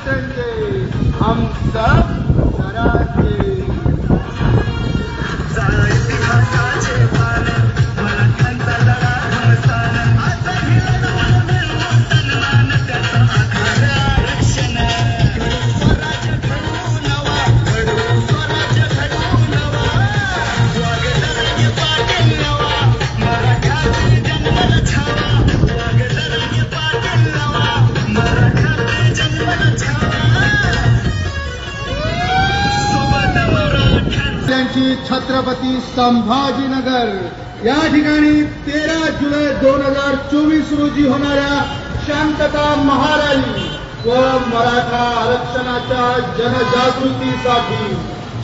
आरक्षणचे हम सब कराचे छत्रपती संभाजीनगर या ठिकाणी 13 जुलै 2024 रोजी होणाऱ्या शांतता महारॅली व मराठा आरक्षणाच्या जनजागृतीसाठी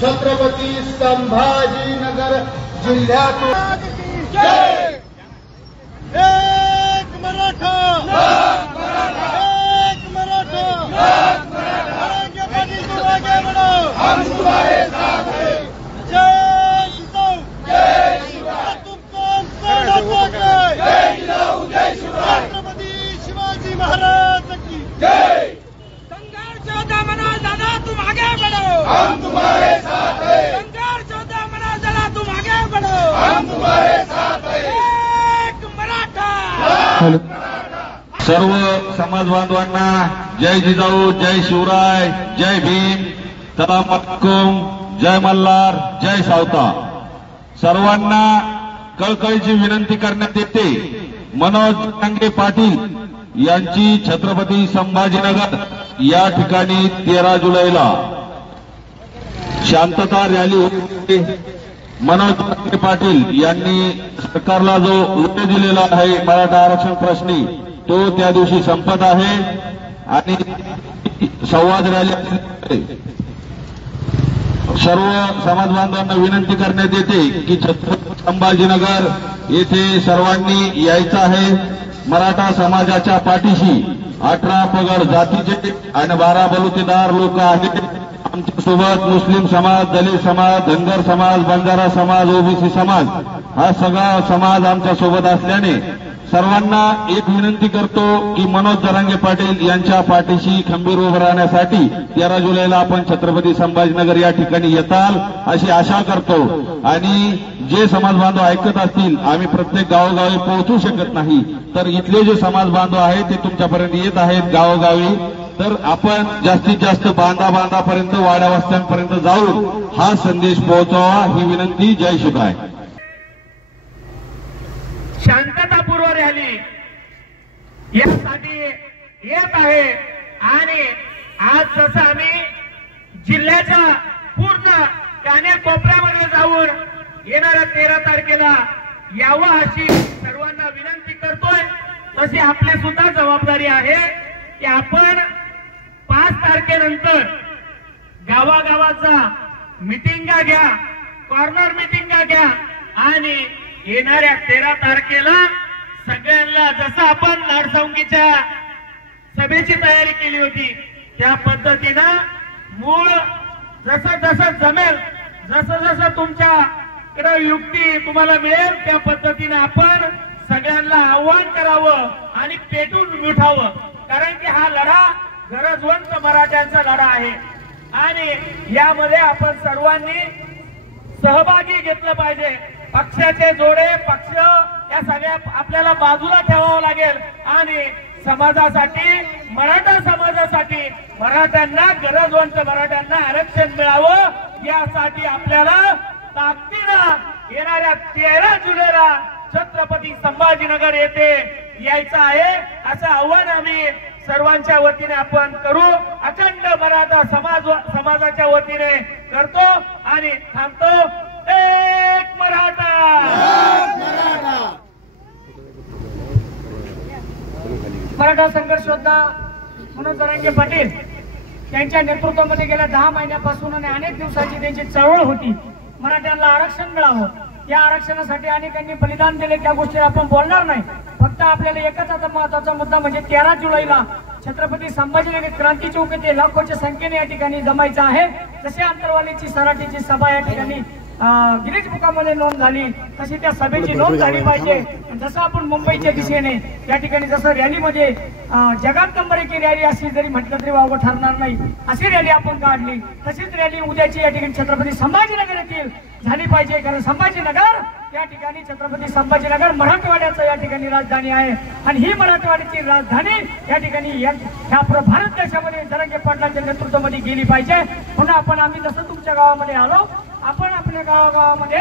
छत्रपती संभाजीनगर जिल्ह्यातून एक मराठा एक मराठा आगे बढ़ो आगे बढ़ो हम तुम्हारे साथ हैं जय शिवराय तुमको जय छत्रपती शिवाजी महाराज की जय संघर्ष योद्धा मनोज दादा तुम आगे बढ़ो हम तुम्हारे साथ हैं संघर्ष योद्धा मनोज दादा तुम आगे बढ़ो हम तुम्हारे साथ हैं एक मराठा सर्व समाज बांधवांना जय जिजाऊ जय शिवराय जय भीम सलाम अलैकुम जय मल्हार जय सावता सर्वांना कळकळीची विनंती करण्यात येते मनोज जरांगे पाटील यांची छत्रपती संभाजीनगर या ठिकाणी 13 जुलैला शांतता रॅली होती। मनोज जरांगे पाटील यांनी सरकारला जो उत्तर दिलेला आहे मराठा आरक्षण प्रश्नी तो त्या दिवशी संपत आहे आणि संवाद रॅली सर्व समाज बांधवांना विनंती करण्यात येते की छत्रपती संभाजीनगर येथे सर्वांनी यायचं आहे। मराठा समाजाच्या पाठीशी 18 पगड जातीचे आणि 12 बलुतेदार लोक आहेत। आमच्यासोबत मुस्लिम समाज दलित समाज धनगर समाज बंजारा समाज ओबीसी समाज हा सगळा समाज आमच्या सोबत असल्याने सर्वांना एक विनंती करतो की मनोज जरांगे पाटील यांच्या पाठीशी खंबीर उभं राहण्यासाठी 13 जुलैला आपण छत्रपती संभाजीनगर या ठिकाणी येताल अशी आशा करतो। आणि जे समाज बांधव ऐकत असतील आम्ही प्रत्येक गावोगावी पोहोचू शकत नाही तर इथले जे समाज बांधव आहेत ते तुमच्यापर्यंत येत आहेत गावोगावी तर आपण जास्तीत जास्त बांधापर्यंत वाड्या वस्त्यांपर्यंत जाऊन हा संदेश पोहोचवा ही विनंती। जय शिवराय। शांततापूर्व रॅली यासाठी येत आहे आणि आज जसं आम्ही जिल्ह्याच्या पूर्ण कान्या कोपऱ्यामध्ये जाऊन येणाऱ्या 13 तारखेला यावं अशी सर्वांना विनंती करतोय तशी आपली सुद्धा जबाबदारी आहे की आपण 5 तारखेनंतर गावागावाचा मिटिंगा घ्या कॉर्नर मिटिंगा घ्या आणि येणाऱ्या 13 तारखेला सगळ्यांना जसं आपण लाडसावंगीच्या सभेची तयारी केली होती त्या पद्धतीनं मूळ जसं जसं जमेल जसं जसं तुमच्याकडे युक्ती तुम्हाला मिळेल त्या पद्धतीनं आपण सगळ्यांना आव्हान करावं आणि पेटून उठावं कारण की हा लढा गरजवंत मराठ्यांचा लढा आहे आणि यामध्ये आपण सर्वांनी सहभागी घेतलं पाहिजे। पक्षाचे जोडे पक्ष या सगळ्या आपल्याला बाजूला ठेवावं लागेल आणि समाजासाठी मराठा समाजासाठी मराठ्यांना गरजवंत मराठ्यांना आरक्षण मिळावं यासाठी आपल्याला ताकदीनं येणाऱ्या 13 जुलैला छत्रपती संभाजीनगर येथे यायचं आहे असं आव्हान आम्ही सर्वांच्या वतीने आपण करू। अखंड मराठा समाजाच्या वतीने करतो आणि थांबतो। एक मराठा मराठा संघर्ष योद्धा मनोज जरांगे पाटील यांच्या नेतृत्वामध्ये गेल्या 10 महिन्यापासून आणि अनेक दिवसाची त्यांची चळवळ होती मराठ्यांना आरक्षण मिळावं। या आरक्षणासाठी अनेकांनी बलिदान दिले त्या गोष्टी आपण बोलणार नाही फक्त आपल्याला एकच आता महत्त्वाचा मुद्दा म्हणजे 13 जुलैला छत्रपती संभाजीनगर क्रांती चौक येथे लाखोच्या संख्येने या ठिकाणी जमायचं आहे। जसे अंतरवालीची सराटीची सभा या ठिकाणी गिनीज बुकामध्ये नोंद झाली तशी त्या सभेची नोंद झाली पाहिजे. जसं आपण मुंबईच्या दिशेने या ठिकाणी जसं रॅलीमध्ये जगात नंबर 1 रॅली असेल जरी म्हटलं तरी वावगं ठरणार नाही अशी रॅली आपण काढली. तशीच रॅली उद्याची या ठिकाणी छत्रपती संभाजीनगर येथील झाली पाहिजे. कारण संभाजीनगर या ठिकाणी छत्रपती संभाजीनगर मराठवाड्याचं या ठिकाणी राजधानी आहे आणि ही मराठवाड्याची राजधानी या ठिकाणी ह्या भारत देशामध्ये जरांगे पाटलांच्या नेतृत्वामध्ये गेली पाहिजे. म्हणून आम्ही जसं तुमच्या गावामध्ये आलो आपण आपल्या गावागावामध्ये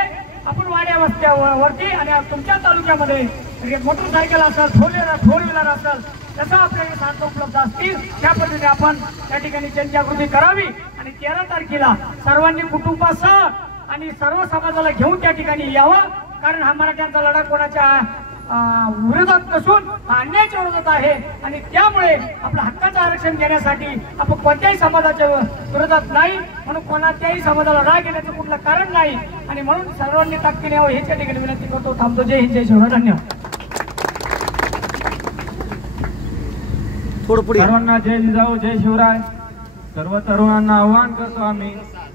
आपण वाड्या वस्त्यावरती आणि तुमच्या तालुक्यामध्ये मोटरसायकल असेल फोर व्हीलर असेल जसं आपल्याला साधनं उपलब्ध असतील त्या पद्धतीने आपण त्या ठिकाणी जनजागृती करावी. आणि 13 तारखेला सर्वांनी कुटुंबासह आणि सर्व समाजाला घेऊन त्या ठिकाणी यावं. कारण हा मराठ्यांचा लढा कोणाच्या विरोधात नसून हा अन्यायाच्या विरोधात आहे आणि त्यामुळे आपल्या हक्काचं आरक्षण घेण्यासाठी आपण कोणत्याही समाजाच्या विरोधात नाही. म्हणून कोणत्याही समाजाला राग येण्याचं कुठलं कारण नाही आणि म्हणून सर्वांनी ताकदीने यावं हेच या ठिकाणी विनंती करतो. थांबतो. जय हिंद, जय शिवराय. धन्यवाद. सर्वांना जय जिजाऊ, जय शिवराय. सर्व तरुणांना आवाहन करतो आम्ही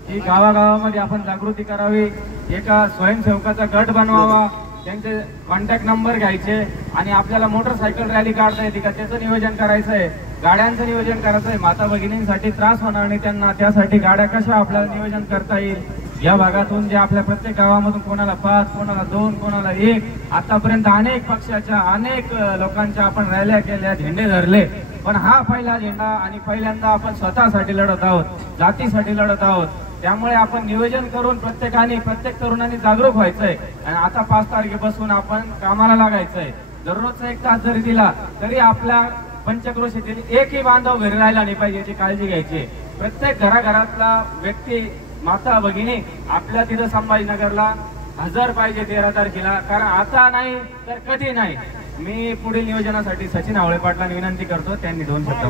की गावागावामध्ये आपण जागृती करावी. एका स्वयंसेवकाचा गट बनवावा, त्यांचे कॉन्टॅक्ट नंबर घ्यायचे आणि आपल्याला मोटरसायकल रॅली काढता येते का त्याचं नियोजन करायचं आहे, गाड्यांचं नियोजन करायचं आहे. माता भगिनींसाठी त्रास होणार नाही त्यांना, त्यासाठी गाड्या कशा आपल्याला नियोजन करता येईल. या भागातून जे आपल्या प्रत्येक गावामधून कोणाला 5, कोणाला 2, कोणाला 1 आतापर्यंत अनेक पक्षाच्या अनेक लोकांच्या आपण रॅल्या केल्या, झेंडे धरले. पण हा पहिला झेंडा आणि पहिल्यांदा आपण स्वतःसाठी लढत आहोत, जातीसाठी लढत आहोत. त्यामुळे आपण नियोजन करून प्रत्येक तरुणांनी जागरूक व्हायचंय आणि आता 5 तारखेपासून आपण कामाला लागायचंय. दररोजचा 1 तास जरी दिला तरी आपल्या पंचक्रोशीतील एकही बांधव घरी राहिला नाही पाहिजे याची काळजी घ्यायची. प्रत्येक घराघरातला व्यक्ती माता भगिनी आपल्या तिथं संभाजीनगरला हजर पाहिजे 13 तारखेला. कारण आता नाही तर कधी नाही. मी पुढील नियोजनासाठी सचिन आवळे पाटलांना विनंती करतो, त्यांनी 2 शब्द